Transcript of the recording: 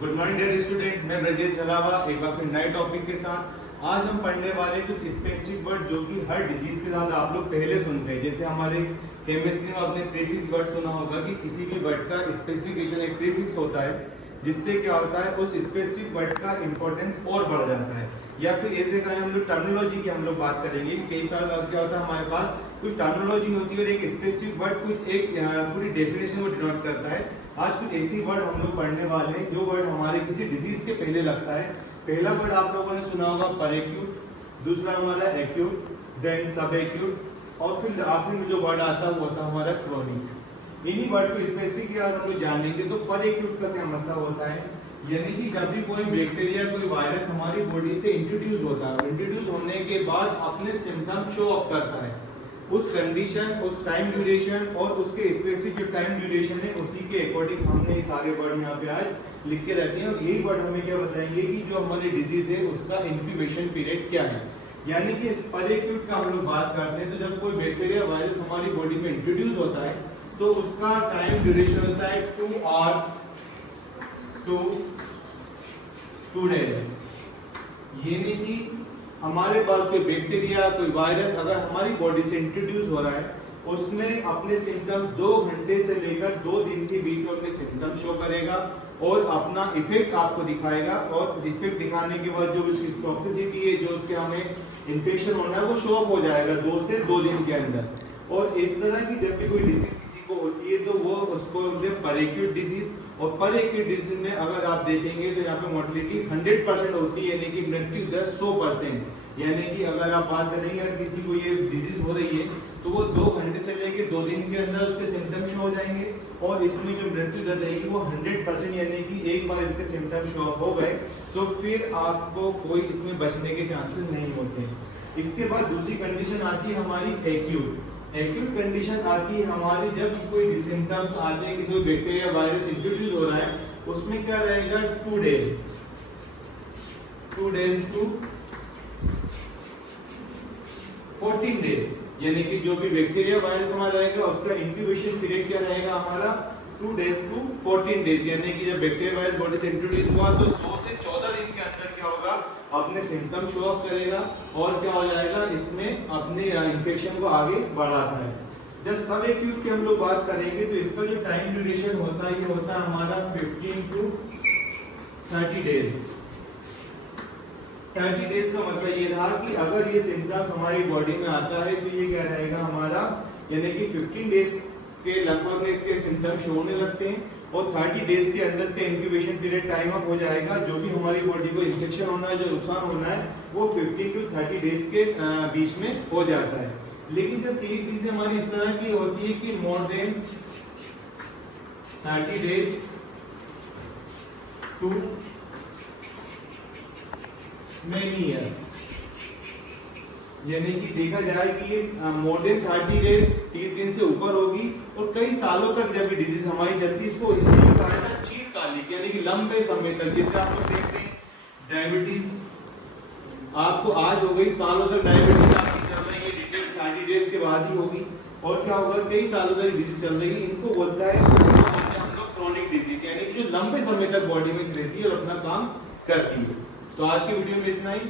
Good morning dear student, मैं ब्रजेश जलावा एक बार फिर नए टॉपिक के साथ। आज हम पढ़ने वाले कुछ स्पेसिफिक वर्ड जो कि हर डिजीज के साथ आप लोग पहले सुनते हैं। जैसे हमारे केमिस्ट्री में आपने प्रीफिक्स वर्ड सुना होगा कि किसी भी वर्ड का स्पेसिफिकेशन एक प्रीफिक्स होता है, जिससे क्या होता है उस स्पेसिफिक वर्ड का इंपॉर्टेंस और बढ़ जाता है। या फिर ऐसे कहें हम लोग टर्मिनोलॉजी की हम लोग बात करेंगे। कई बार क्या होता है हमारे पास कुछ टर्मिनोलॉजी होती है और एक स्पेसिफिक वर्ड कुछ एक पूरी डेफिनेशन को डिनोट करता है। आज कुछ ऐसी वर्ड हम लोग पढ़ने वाले हैं जो वर्ड हमारे किसी डिजीज के पहले लगता है। पहला वर्ड आप लोगों ने सुना होगा पर एक्यूट, दूसरा हमारा एक्यूट, देन सब एक्यूट और फिर आखिरी में जो वर्ड आता है वो होता है हमारा क्रोनिक। इन्हीं वर्ड को स्पेसिफिक यार हम लोग जानेंगे। तो पर एक्यूट का क्या मतलब होता है, यानी कि जब भी कोई बैक्टीरिया कोई वायरस हमारी बॉडी से इंट्रोड्यूस होता है, इंट्रोड्यूस होने के बाद अपने सिम्टम्स शो अप करता है, उस कंडीशन उस टाइम ड्यूरेशन और उसके स्पेसिफिक जो टाइम ड्यूरेशन है उसी के अकॉर्डिंग हमने ये सारे वर्ड यहाँ पे आज लिख के रखे हैं। और यही वर्ड हमें क्या बताएंगे कि जो हमारी डिजीज है उसका इंक्यूबेशन पीरियड क्या है। यानी कि इस पर एक्यूट का हम लोग बात करते हैं तो जब कोई बैक्टीरिया वायरस हमारी बॉडी में इंट्रोड्यूस होता है तो उसका टाइम ड्यूरेशन होता है 2 आवर्स टू 2 डेज। यानी कि हमारे पास कोई बैक्टीरिया कोई वायरस अगर हमारी बॉडी से इंट्रोड्यूस हो रहा है, उसमें अपने सिम्टम 2 घंटे से लेकर 2 दिन के बीच में अपने सिम्टम शो करेगा और अपना इफेक्ट आपको दिखाएगा। और इफेक्ट दिखाने के बाद जो उसकी टॉक्सिसिटी है, जो उसके हमें इन्फेक्शन होना है, वो शो अप हो जाएगा 2 से 2 दिन के अंदर। और इस तरह की जब भी कोई डिजीज किसी को होती है तो वो उसको पर एक्यूट डिजीज। और पर एक्यूट डिजीज में अगर आप देखेंगे तो यहाँ पे मोर्टेलिटी 100% होती है, यानी कि मृत्यु दर 100%। यानी कि अगर आप बात करेंगे अगर किसी को ये डिजीज हो रही है तो वो 2 घंटे से लेकर 2 दिन के अंदर उसके सिम्टम शो हो जाएंगे। और इसमें जो मृत्यु दर रहेगी वो 100%, यानी कि एक बार इसके सिम्टम शो हो गए तो फिर आपको कोई इसमें बचने के चांसेस नहीं होते। इसके बाद दूसरी कंडीशन आती है हमारी एक्यूट। एक्यूट कंडीशन आती है हमारी जब कोई सिम्टम्स आते हैं कि कोई बैक्टीरिया वायरस इंट्रोड्यूस हो रहा है, उसमें क्या रहेगा 2 डेज टू 14 डेज। यानी कि जो भी बैक्टीरिया वायरस हमारा रहेगा उसका इंक्यूबेशन पीरियड क्या रहेगा हमारा 2 डेज टू 14 डेज। यानी कि जब बैक्टीरिया वायरस बॉडी से इंट्रोड्यूस हुआ तो 2 से 14 दिन के अंदर क्या होगा अपने सिम्टम शो अप करेगा और क्या हो जाएगा इसमें अपने इन्फेक्शन को आगे बढ़ाता है। जब सब एक्यूट की हम लोग बात करेंगे तो इसका जो टाइम ड्यूरेशन होता है ये होता है हमारा 15 टू 30 डेज। 30 डेज का मतलब ये रहा कि अगर ये सिम्टम्स हमारी बॉडी में आता है तो ये क्या रहेगा हमारा, यानी कि 15 डेज के लगभग में इसके सिम्टम्स शो होने लगते हैं और 30 डेज के अंदर इसका इंक्यूबेशन पीरियड टाइम अप हो जाएगा। जो भी हमारी बॉडी को इन्फेक्शन होना है, जो नुकसान होना है, वो 15 टू 30 डेज के बीच में हो जाता है। लेकिन जब एक चीज हमारी इस तरह की होती है कि more than 30 days to many years, यानी कि देखा जाए कि ये मोर देन 30 डेज 30 दिन से ऊपर होगी और कई सालों तक जब डिजीज हमारी चलती है इसको कहा जाता है चिरकालिक, यानी कि लंबे समय तक। जैसे आप लोग देखते हैं डायबिटीज आपको आज हो गई, सालों तक डायबिटीज आपकी चल रही है, डिटेल 30 डेज के बाद ही होगी। और क्या होगा कई सालों तक डिजीज चल रही है, इनको बोलता है हम लोग क्रोनिक डिजीज, यानी कि जो लंबे समय तक बॉडी में रहती है और अपना काम करती है। तो आज के वीडियो में इतना ही।